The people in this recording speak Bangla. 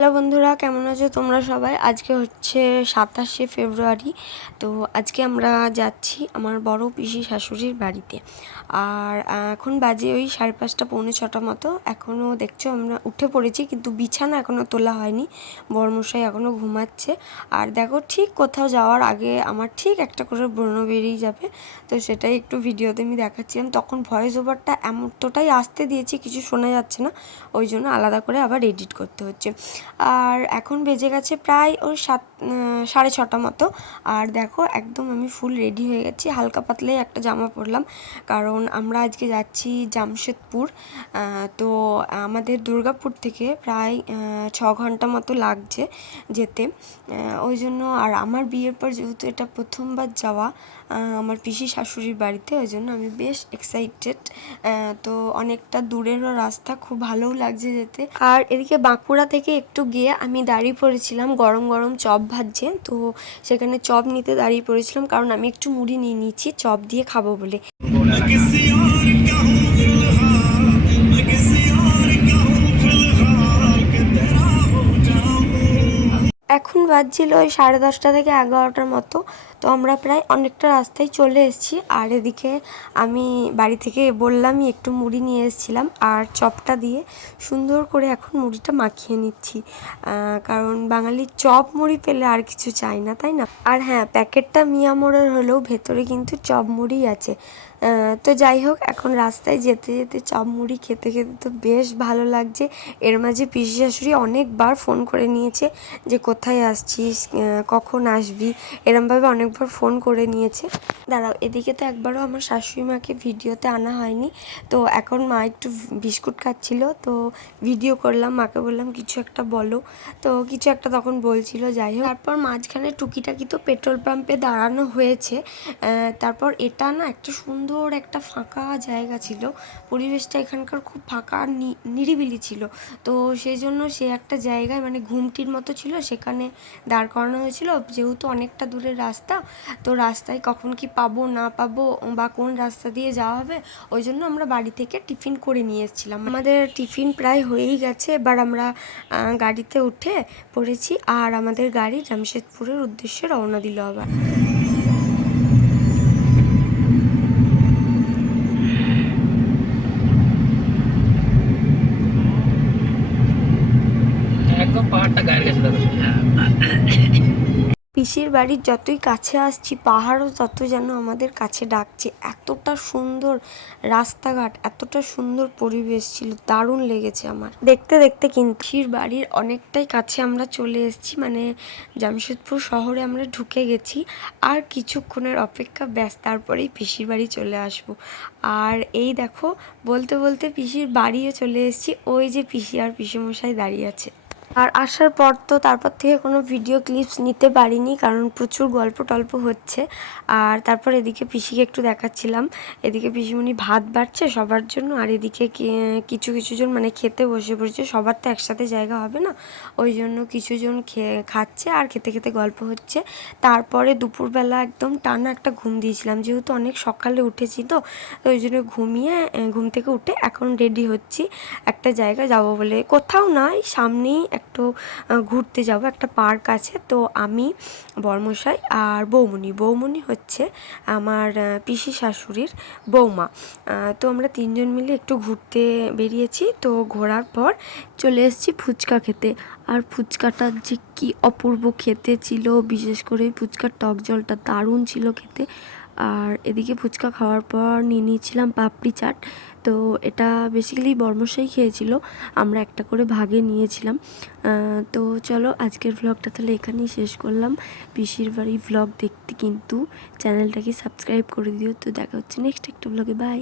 হ্যালো বন্ধুরা, কেমন আছো তোমরা সবাই? আজকে হচ্ছে 27শে ফেব্রুয়ারি। তো আজকে আমরা যাচ্ছি আমার বড় পিসি শাশুড়ির বাড়িতে। আর এখন বাজে ওই 5:30 পৌনে 6টা মতো। এখনও দেখছো আমরা উঠে পড়েছি, কিন্তু বিছানা এখনও তোলা হয়নি। বরমশাই এখনও ঘুমাচ্ছে। আর দেখো, ঠিক কোথাও যাওয়ার আগে আমার ঠিক একটা করে ব্রণ বেরিয়ে যাবে। তো সেটাই একটু ভিডিওতে আমি দেখাচ্ছিলাম। তখন ভয়েস ওভারটা এমনটাই আসতে দিয়েছি, কিছু শোনা যাচ্ছে না, ওই জন্য আলাদা করে আবার এডিট করতে হচ্ছে। আর এখন বেজে গেছে প্রায় ওই 6:30 মতো। আর দেখো, একদম আমি ফুল রেডি হয়ে গেছি। হালকা পাতলাই একটা জামা পরলাম, কারণ আমরা আজকে যাচ্ছি জামশেদপুর। তো আমাদের দুর্গাপুর থেকে প্রায় 6 ঘন্টা মতো লাগছে যেতে। ওই জন্য, আর আমার বিয়ের পর যেহেতু এটা প্রথমবার যাওয়া আমার পিসি শাশুড়ির বাড়িতে, ওই জন্য আমি বেশ এক্সাইটেড। তো অনেকটা দূরেরও রাস্তা, খুব ভালোও লাগছে যেতে। আর এদিকে বাঁকুড়া থেকে একটু গিয়ে আমি দাঁড়িয়ে পড়েছিলাম, গরম গরম চপ ভাজছে, তো সেখানে চপ নিতে দাঁড়িয়ে পড়েছিলাম, কারণ আমি একটু মুড়ি নিয়ে নিচ্ছি চপ দিয়ে খাবো বলে। এখন বাজছিল ওই 10:30 থেকে 11টার মতো। তো আমরা প্রায় অনেকটা রাস্তায় চলে এসেছি। আর এদিকে আমি বাড়ি থেকে বললামই একটু মুড়ি নিয়ে এসেছিলাম, আর চপটা দিয়ে সুন্দর করে এখন মুড়িটা মাখিয়ে নিচ্ছি, কারণ বাঙালির চপ মুড়ি পেলে আর কিছু চাই না, তাই না? আর হ্যাঁ, প্যাকেটটা মিয়ামোড়ের হলেও ভেতরে কিন্তু চপ মুড়ি আছে। তো যাই হোক, এখন রাস্তায় যেতে যেতে চপ মুড়ি খেতে খেতে তো বেশ ভালো লাগছে। এর মাঝে পিসি শাশুড়ি অনেকবার ফোন করে নিয়েছে যে কোথায় আসছিস, কখন আসবি, এরমভাবে অনেকবার ফোন করে নিয়েছে। দাঁড়াও, এদিকে তো একবারও আমার শাশুড়ি মাকে ভিডিওতে আনা হয়নি। তো এখন মা একটু বিস্কুট খাচ্ছিল, তো ভিডিও করলাম, মাকে বললাম কিছু একটা বলো। তো কিছু একটা তখন বলছিল। যাই হোক, তারপর মাঝখানে টুকিটাকি তো পেট্রোল পাম্পে দাঁড়ানো হয়েছে। তারপর এটা না একটা সুন্দর একটা ফাঁকা জায়গা ছিল, পরিবেশটা এখানকার খুব ফাঁকা নিরিবিলি ছিল। তো সেই জন্য সে একটা জায়গায় মানে ঘুমটির মতো ছিল, সেখানে দাঁড় করানো হয়েছিল। যেহেতু অনেকটা দূরের রাস্তা, তো রাস্তায় কখন কি পাবো না পাবো বা কোন রাস্তা দিয়ে যাওয়া হবে, ওই জন্য আমরা বাড়ি থেকে টিফিন করে নিয়ে এসেছিলাম। আমাদের টিফিন প্রায় হয়েই গেছে, এবার আমরা গাড়িতে উঠে পড়েছি, আর আমাদের গাড়ি জামশেদপুরের উদ্দেশ্যে রওনা দিল আবার। একদম পাহাড়টা গায়ের কাছে দাদা। পিসির বাড়ির যতই কাছে আসছি, পাহাড়ও তত যেন আমাদের কাছে ডাকছে। এতটা সুন্দর রাস্তাঘাট, এতটা সুন্দর পরিবেশ ছিল, দারুণ লেগেছে আমার। দেখতে দেখতে কিন্তু পিসির বাড়ির অনেকটাই কাছে আমরা চলে এসেছি, মানে জামশেদপুর শহরে আমরা ঢুকে গেছি। আর কিছুক্ষণের অপেক্ষা, ব্যাস তারপরেই পিসির বাড়ি চলে আসব। আর এই দেখো, বলতে বলতে পিসির বাড়িও চলে এসেছি। ওই যে পিসি আর পিসিমশাই দাঁড়িয়ে আছে। আর আসার পর তো তারপর থেকে কোনো ভিডিও ক্লিপস নিতে পারিনি, কারণ প্রচুর গল্প টল্প হচ্ছে। আর তারপর এদিকে পিসিকে একটু দেখাচ্ছিলাম, এদিকে পিসিমণি ভাত বাড়ছে সবার জন্য, আর এদিকে কিছু জন মানে খেতে বসে পড়েছে। সবার তো একসাথে জায়গা হবে না, ওই জন্য কিছুজন খাচ্ছে আর খেতে খেতে গল্প হচ্ছে। তারপরে দুপুরবেলা একদম টানা একটা ঘুম দিয়েছিলাম, যেহেতু অনেক সকালে উঠেছি, তো ওই জন্য ঘুম থেকে উঠে এখন রেডি হচ্ছি একটা জায়গা যাব বলে। কোথাও নয়, সামনেই একটু ঘুরতে যাব, একটা পার্ক আছে। তো আমি, বরমশাই আর বৌমনি হচ্ছে আমার পিসি শাশুড়ির বৌমা। তো আমরা 3জন মিলে একটু ঘুরতে বেরিয়েছি। তো ঘোরার পর চলে এসেছি ফুচকা খেতে। আর ফুচকাটা যে কি অপূর্ব খেতে ছিল, বিশেষ করে ফুচকার টক জলটা দারুণ ছিল খেতে। আর এদিকে ফুচকা খাওয়ার পর নিয়ে নিয়েছিলাম পাপড়ি চাট। তো এটা বেসিক্যালি বর্মশাই খেয়েছিল, আমরা একটা করে ভাগে নিয়েছিলাম। তো চলো, আজকের ভ্লগটা তাহলে এখানেই শেষ করলাম। পিসির বাড়ি ভ্লগ দেখতে কিন্তু চ্যানেলটাকে সাবস্ক্রাইব করে দিও। তো দেখা হচ্ছে নেক্সট একটা ভ্লগে, বাই।